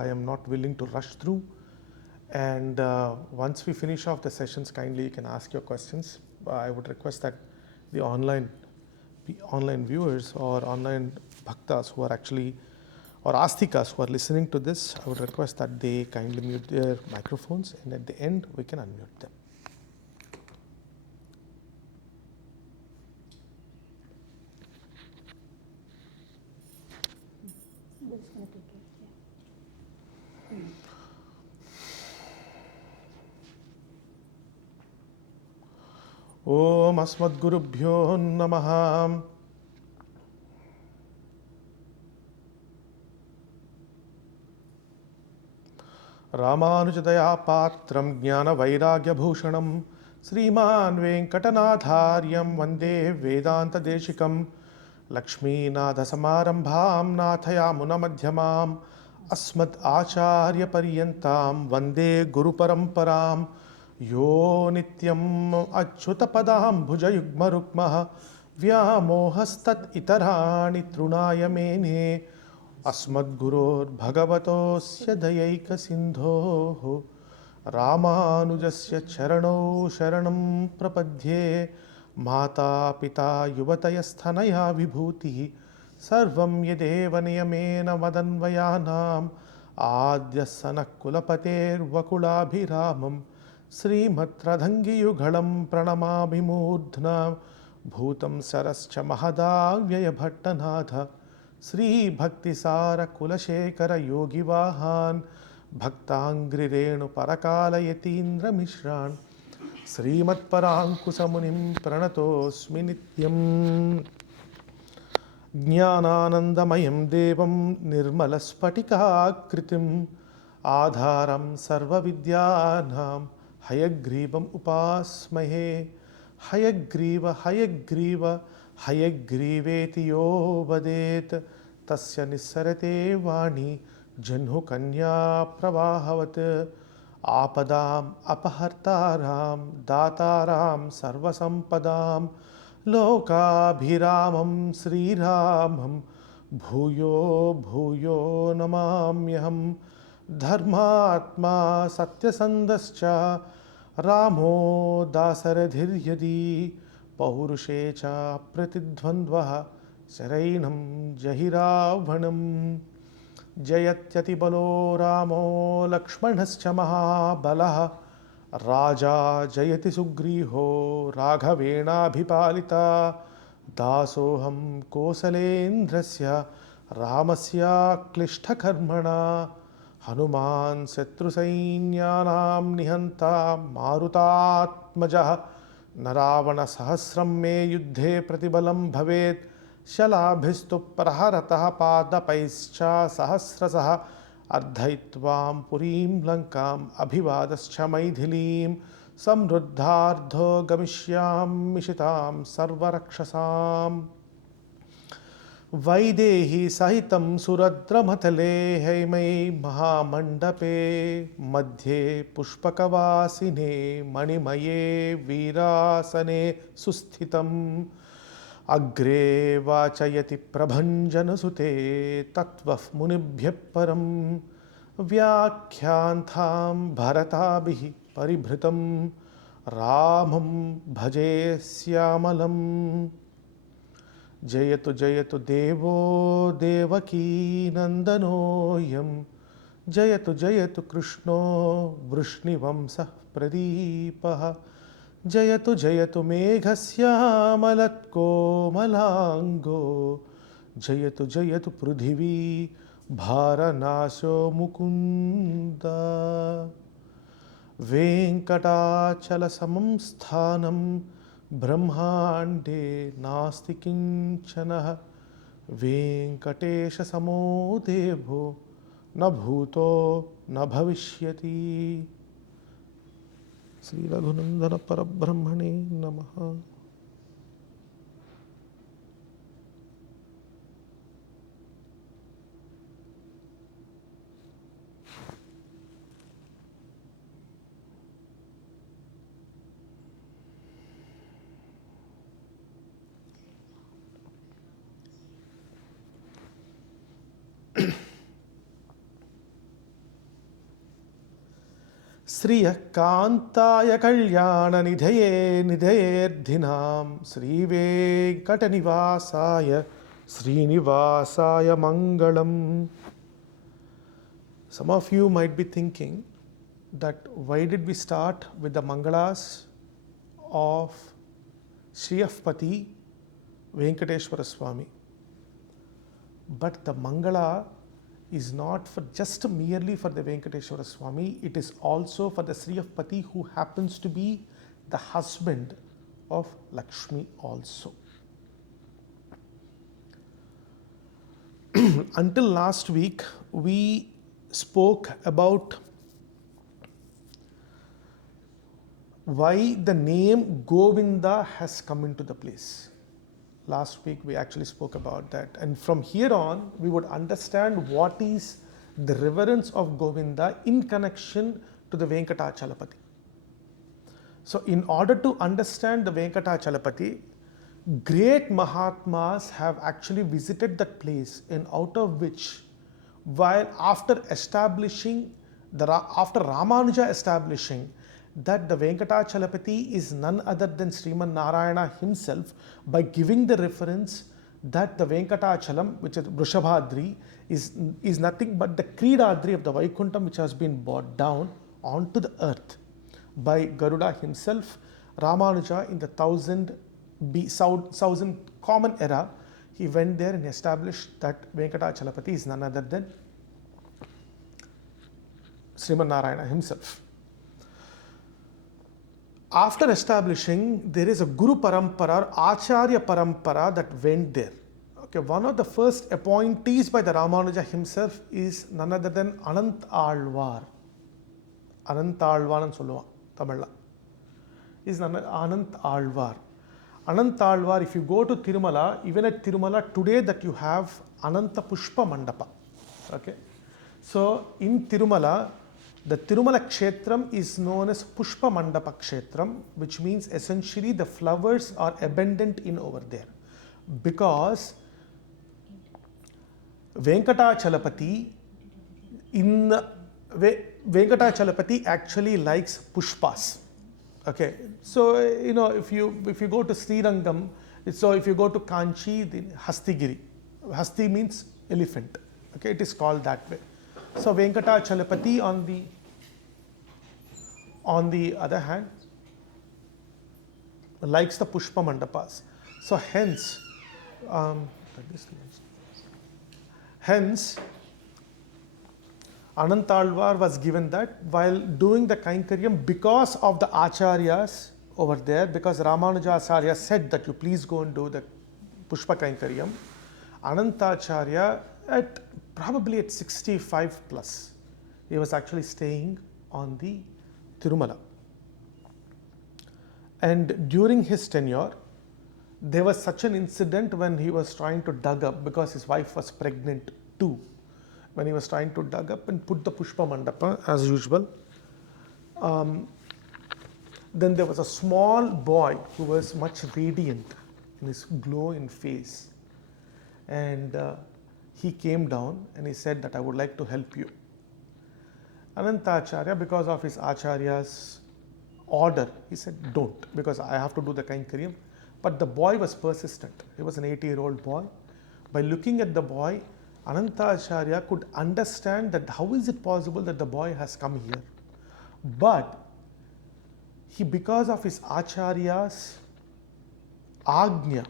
I am not willing to rush through. And once we finish off the sessions, kindly you can ask your questions. I would request that the online viewers or online bhaktas who are actually, or astikas who are listening to this, I would request that they kindly mute their microphones, and at the end we can unmute them. Om Asmadgurubhyo Namaha. Ramanujadaya Patram Jnana Vairagya Bhushanam Sriman Venkatanathāryam Vande Vedanta Deshikam Lakshmi Natha Samarambham Nathaya Munamadhyamam Asmad Acharya Paryantam Vande Guru Paramparam Yo Nityam Achyuta Padam Bhuja Yugma Rukmaha Vyamohastat Itarani Trunaya Mene Asmadgurur Bhagavatosya Dayaika Sindho Ramanujasya Charano Sharanam Prapadye Mata Pita Yuvatayasthanaya Vibhuti Sarvam Yadeva Niyamena Madanvayanam Adyasanak Kulapater Vakulabhiramam Srimat Radhangi Yugalam Pranamabhimurdhna Bhutam Sarascha Mahadavyaya Bhattanatha Sri Bhakti Sara Kulashekara Yogi Vahan Bhaktangri Renu Parakala Yatindra Mishran Srimat Parankusamunim Pranatosmi Nityam Jnananandamayam Devam Nirmalaspatika Kritim Adharam Sarva Vidyanam Hayagrivam Upasmahe Hayagriva Hayagriva Hayagriveti yo vadet tasya nissarate vani janhu kanya pravahavat apadam apahartaram dataram sarvasampadam lokabhiramam sriramam bhuyo bhuyo namamyaham dharmatma satyasandascha ramo dasaradhiryadi Paurushecha pratidvandvaha Sarainam Jahiravanam Jayatyati balo Ramo Lakshmanascha Mahabalaha Raja Jayati Sugriho Raghavena Bhipalita Dasoham Kosalendrasya Ramasya Klishta Karmana Hanuman Satrusainnyanam Nihanta Marutatmajaha Naravana Sahasram me Yuddhe Pratibalam Bhavet Shalabhistu Praharataha Padapaischa Sahasrasaha Ardhaitvam Purim Lankam Abhivadascha Maidhilim Samruddhardho Gamishyam Mishitam Sarvarakshasam Vaidehi Sahitam Suradra-matale Haimai Mahamandape Madhye Pushpakavasine Manimaye Virasane Susthitam Agre Vachayati Prabhanjana Sute Tatvaf Munibhya Param Vyakhyantham Bharatabihi Paribhritam Ramam Bhaje Syamalam Jayatu Jayatu Devo Devaki Nandanoyam Jayatu Jayatu Krishno Vrishnivaamsah Pradipaha Jayatu Jayatu Meghasya Malango Jayatu Jayatu Prudhivi Bharanasho Mukunda Venkatachala Samam Sthanam Brahmande Nasti Kinchana Venkatesha Samo Devo Na Bhuto Na Bhavishyati Sri Raghunandana Parabrahmane Namaha. Sriya Kantaya Kalyana Nidhaye Nidhayerdhinam Śrī Venkateśwara Srinivasaya Mangalam. Some of you might be thinking that why did we start with the Mangalas of Śrī Venkateśwara Swamy? But the Mangala is not for just merely for the Venkateshwara Swamy, it is also for the Śrī who happens to be the husband of Lakshmi also. Until last week, we spoke about why the name Govinda has come into the place. Last week we actually spoke about that, and from here on we would understand what is the reverence of Govinda in connection to the Venkatachalapati. So in order to understand the Venkatachalapati, great Mahatmas have actually visited that place, and out of which, while after Ramanuja establishing that the Venkatachalapati is none other than Sriman Narayana himself, by giving the reference that the Venkatachalam, which is Vrishabhadri, is nothing but the Kridadri of the Vaikuntham, which has been brought down onto the earth by Garuda himself. Ramanuja in the 1000 common era, he went there and established that Venkatachalapati is none other than Sriman Narayana himself. After establishing, there is a Guru Parampara, Acharya Parampara that went there. Okay, one of the first appointees by the Ramanuja himself is none other than Anant Alvar. Anant Alvar and Solva, Tamila. Is Anant Alvar. Anant Alvar, if you go to Tirumala, even at Tirumala today that you have Ananta Pushpa Mandapa. Okay. So in Tirumala, the Tirumala Kshetram is known as Pushpa Mandapa Kshetram, which means essentially the flowers are abundant in over there. Because Venkatachalapati actually likes pushpas. Okay, so if you go to Srirangam, so if you go to Kanchi, the Hastigiri, Hasti means elephant. Okay, it is called that way. So Venkatachalapati on the other hand likes the Pushpa Mandapas. So hence Anantalvar was given that while doing the Kainkariam because of the Acharyas over there, because Ramanuja Acharya said that you please go and do the Pushpa Kainkariam. Anantacharya probably at 65 plus, he was actually staying on the Tirumala. And during his tenure, there was such an incident when he was trying to dug up, because his wife was pregnant too, when he was trying to dug up and put the Pushpa Mandapa as usual. Then there was a small boy who was much radiant in his glow in face, and he came down and he said that I would like to help you. Anantacharya, because of his Acharya's order, he said don't, because I have to do the Kainkariam. But the boy was persistent. He was an 80-year-old boy. By looking at the boy, Anantacharya could understand that how is it possible that the boy has come here. But because of his Acharya's Agnya,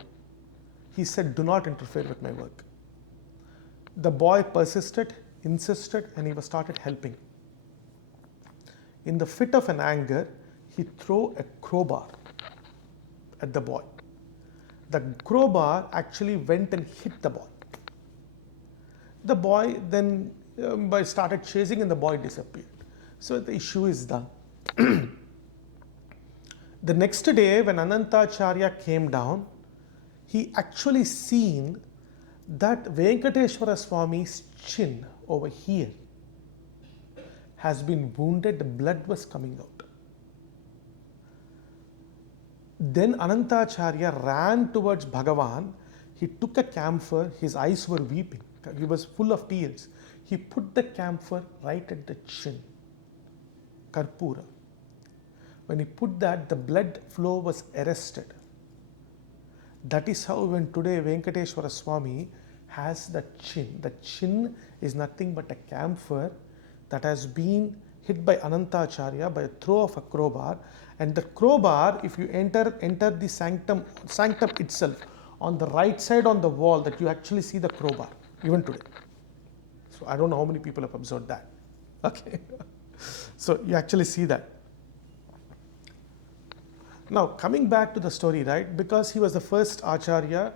he said, do not interfere with my work. The boy persisted, insisted, and he started helping. In the fit of an anger, he threw a crowbar at the boy. The crowbar actually went and hit the boy. The boy then started chasing and the boy disappeared. So the issue is done. The next day when Anantacharya came down, he actually seen that Venkateshwara Swamy's chin over here has been wounded, the blood was coming out. Then Anantacharya ran towards Bhagavan. He took a camphor, his eyes were weeping, he was full of tears. He put the camphor right at the chin. karpura. When he put that, the blood flow was arrested. That is how when today Venkateshwara Swamy has the chin. The chin is nothing but a camphor that has been hit by Anantacharya by a throw of a crowbar, and the crowbar, if you enter the sanctum itself, on the right side on the wall, that you actually see the crowbar even today. So I don't know how many people have observed that. Okay, so you actually see that. Now coming back to the story, right? Because he was the first Acharya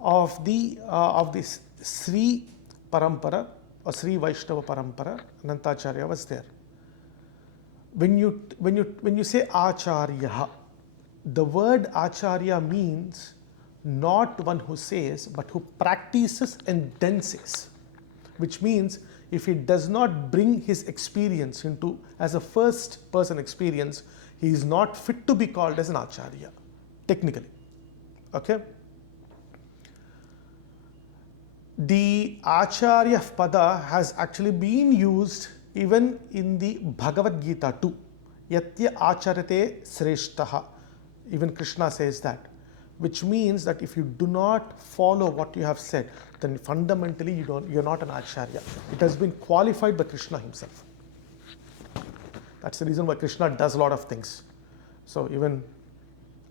of this Śrī Parampara or Śrī Vaishnava Parampara, Anantacharya was there. When you say Acharya, the word Acharya means not one who says, but who practices and then says. Which means if he does not bring his experience into as a first person experience, he is not fit to be called as an Acharya, technically. Okay? The Acharya pada has actually been used even in the Bhagavad Gita too. Yatya acharate sreshtaha. Even Krishna says that. Which means that if you do not follow what you have said, then fundamentally you're not an Acharya. It has been qualified by Krishna himself. That's the reason why Krishna does a lot of things. So even,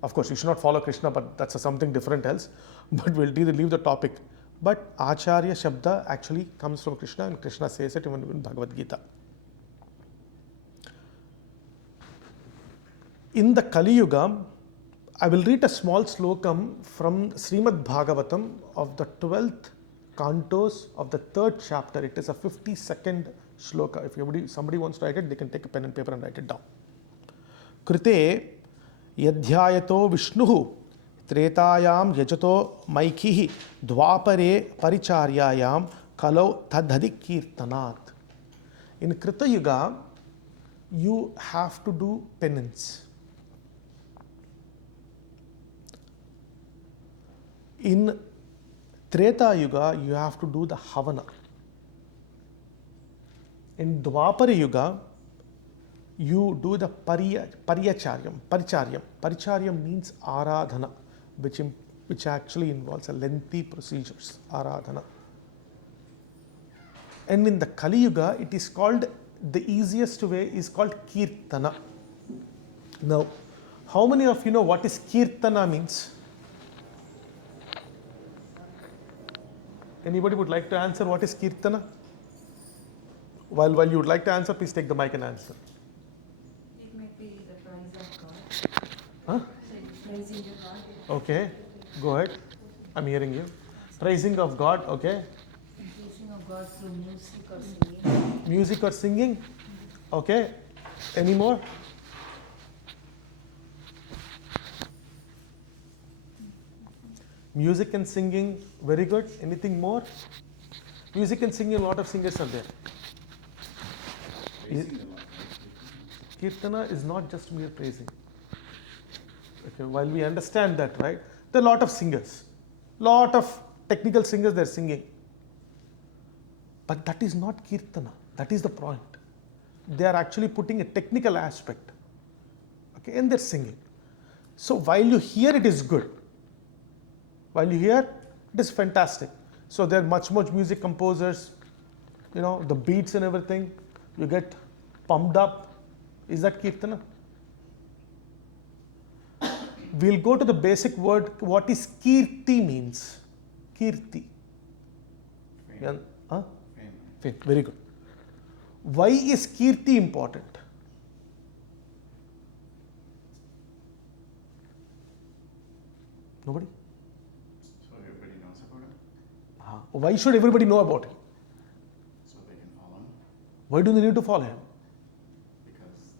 of course, you should not follow Krishna, but that's something different else. But we'll leave the topic. But Acharya Shabda actually comes from Krishna, and Krishna says it even in Bhagavad Gita. In the Kali Yuga, I will read a small slokam from Srimad Bhagavatam of the 12th cantos of the 3rd chapter. It is a 50-second shloka. If somebody wants to write it, they can take a pen and paper and write it down. Krite yadhyayato vishnuhu tretayam yajato maikhihi dvapare paricharyayam kalau tadhadi kirtanat. In Krita Yuga, you have to do penance. In Treta Yuga, you have to do the Havana. In Dvapara Yuga, you do the Paricharyam. Paricharyam means Aradhana, which actually involves a lengthy procedures, Aradhana. And in the Kali Yuga, it is called, the easiest way is called Kirtana. Now, how many of you know what is Kirtana means? Anybody would like to answer what is Kirtana? While you would like to answer, please take the mic and answer. It may be the praise of God. Huh? Praising of God. Okay, go ahead. I'm hearing you. Praising of God, okay. Praising of God through music or singing. Music or singing, okay. Any more? Music and singing, very good. Anything more? Music and singing, a lot of singers are there. Kirtana is not just mere praising. Okay, while we understand that, right? There are a lot of singers, lot of technical singers, they're singing. But that is not Kirtana. That is the point. They are actually putting a technical aspect. Okay, and they're singing. So while you hear, it is good. While you hear, it is fantastic. So there are much music composers, the beats and everything. You get pumped up. Is that Kirtana? We'll go to the basic word. What is Kirti means? Kirti. Fame. Huh? Fame. Fame. Very good. Why is Kirti important? Nobody? So everybody knows about him? Why should everybody know about him? So they can follow him? Why do they need to follow him? Because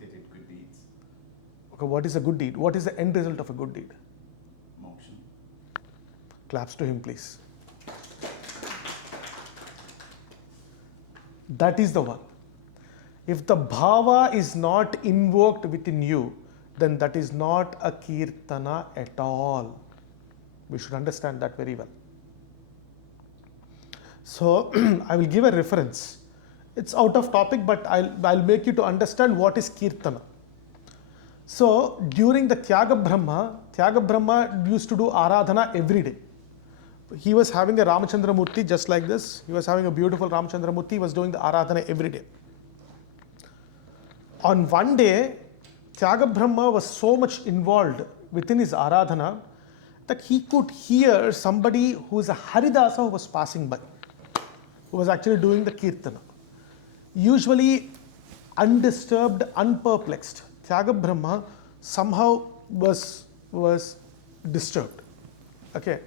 they did good deeds. Okay, what is a good deed? What is the end result of a good deed? Moksha. Claps to him, please. That is the one. If the bhava is not invoked within you, then that is not a kirtana at all. We should understand that very well. So, I will give a reference. It's out of topic, but I'll make you to understand what is Kirtana. So during the Tyaga Brahma used to do Aradhana every day. He was having a Ramachandra Murti just like this. He was having a beautiful Ramachandra Murti. He was doing the Aradhana every day. On one day, Tyaga Brahma was so much involved within his Aradhana that he could hear somebody who is a Haridasa who was passing by, who was actually doing the Kirtana. Usually undisturbed, unperplexed. Tyaga Brahma somehow was disturbed. Okay.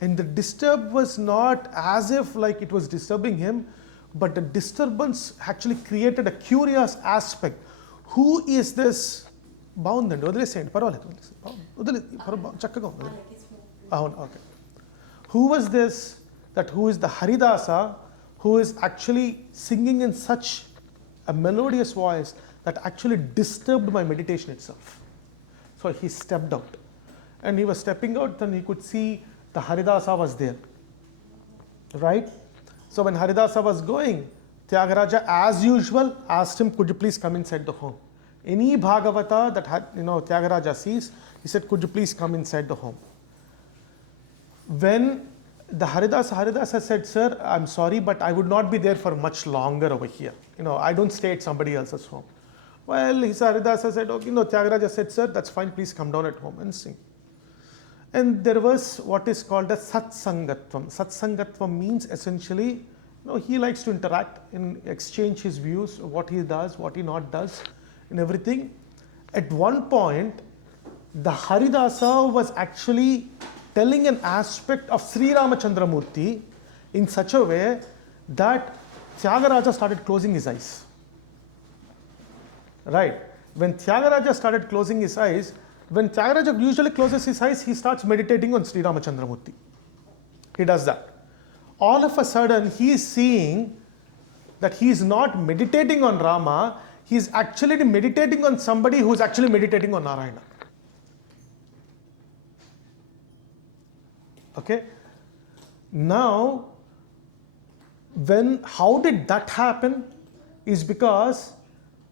And the disturb was not as if like it was disturbing him, but the disturbance actually created a curious aspect. Who is this? Okay. Who was this? That who is the Haridasa, who is actually singing in such a melodious voice that actually disturbed my meditation itself. So he stepped out. And he was stepping out, and he could see the Haridasa was there. Right? So when Haridasa was going, Tyagaraja, as usual, asked him, could you please come inside the home? Any Bhagavata that Tyagaraja sees, he said, could you please come inside the home? When the Haridasa said, sir, I'm sorry, but I would not be there for much longer over here. I don't stay at somebody else's home. Well, his Haridasa said, okay, Tyagaraja said, sir, that's fine, please come down at home and sing. And there was what is called a Satsangatvam. Satsangatvam means essentially, he likes to interact and exchange his views, what he does, what he not does, and everything. At one point, the Haridasa was actually telling an aspect of Sri Ramachandra Murti in such a way that Tyagaraja started closing his eyes. Right? When Tyagaraja started closing his eyes, when Tyagaraja usually closes his eyes, he starts meditating on Sri Ramachandra Murti. He does that. All of a sudden, he is seeing that he is not meditating on Rama, he is actually meditating on somebody who is actually meditating on Narayana. Okay? Now, how did that happen? Is because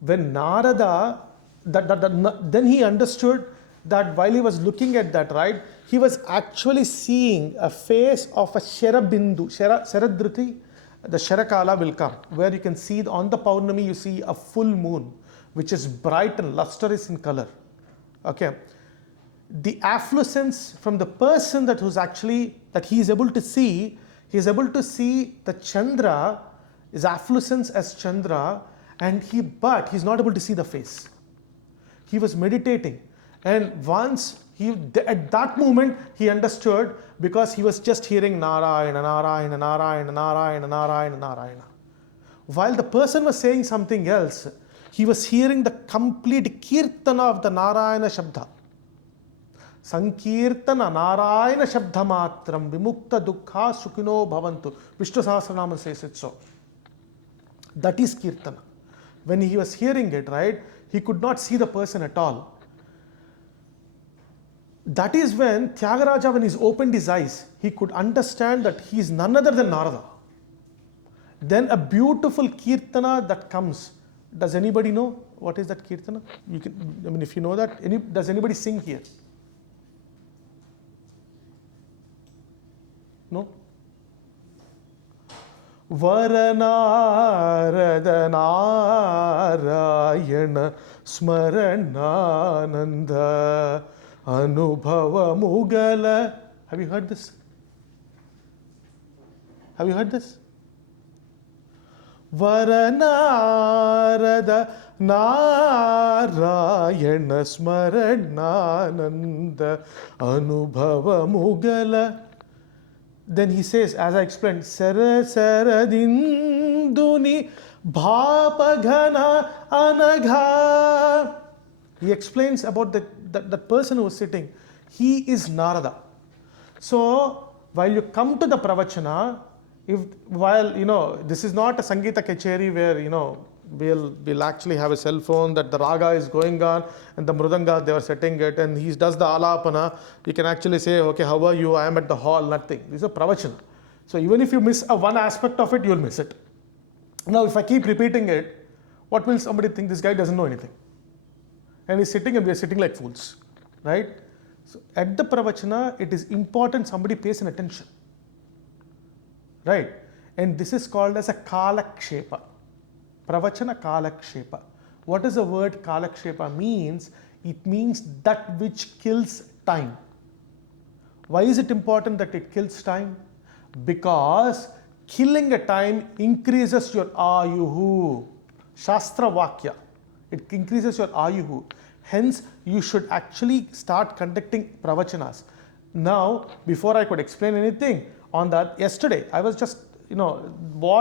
when Narada, then he understood that while he was looking at that, right, he was actually seeing a face of a Sharabindu, Sharadriti, the Sharakala will come, where you can see on the Paurnami, you see a full moon, which is bright and lustrous in color. Okay. The affluence from the person that he is able to see, he is able to see the Chandra, his affluence as Chandra, but he's not able to see the face. He was meditating. And once at that moment, he understood because he was just hearing Narayana, Narayana, Narayana, Narayana, Narayana, Narayana. While the person was saying something else, he was hearing the complete Kirtana of the Narayana Shabda. Sankirtana Narayana Shabda Matram Vimukta Dukkha Sukhino Bhavantu. Vishnu Sahasranama says it so. That is Kirtana. When he was hearing it, right, he could not see the person at all. That is when Tyagaraja, when he opened his eyes, he could understand that he is none other than Narada. Then a beautiful Kirtana that comes. Does anybody know what is that Kirtana? If you know that, does anybody sing here? No? Varanarada Narayana Smaranananda Anubhava Mugala. Have you heard this? Have you heard this? Varanarada Narayana Smaranananda Anubhava Mugala. Then he says, as I explained, Saradinduni Bhapagana Anagha. He explains about that person who was sitting. He is Narada. So, while you come to the pravachana, this is not a Sangeeta Kacheri where, we'll actually have a cell phone that the raga is going on and the mridanga, they are setting it and he does the alapana. You can actually say, okay, how are you? I am at the hall, nothing. This is a pravachana. So even if you miss one aspect of it, you will miss it. Now, if I keep repeating it, what will somebody think? This guy doesn't know anything. And he's sitting and we are sitting like fools, right? So at the pravachana, it is important somebody pays an attention, right? And this is called as a kalakshepa. Pravachana kalakshepa. What does the word kalakshepa means? It means that which kills time. Why is it important that it kills time? Because killing a time increases your ayuhu. Shastra Vakya. It increases your ayuhu. Hence, you should actually start conducting pravachanas. Now, before I could explain anything on that, yesterday I was just, what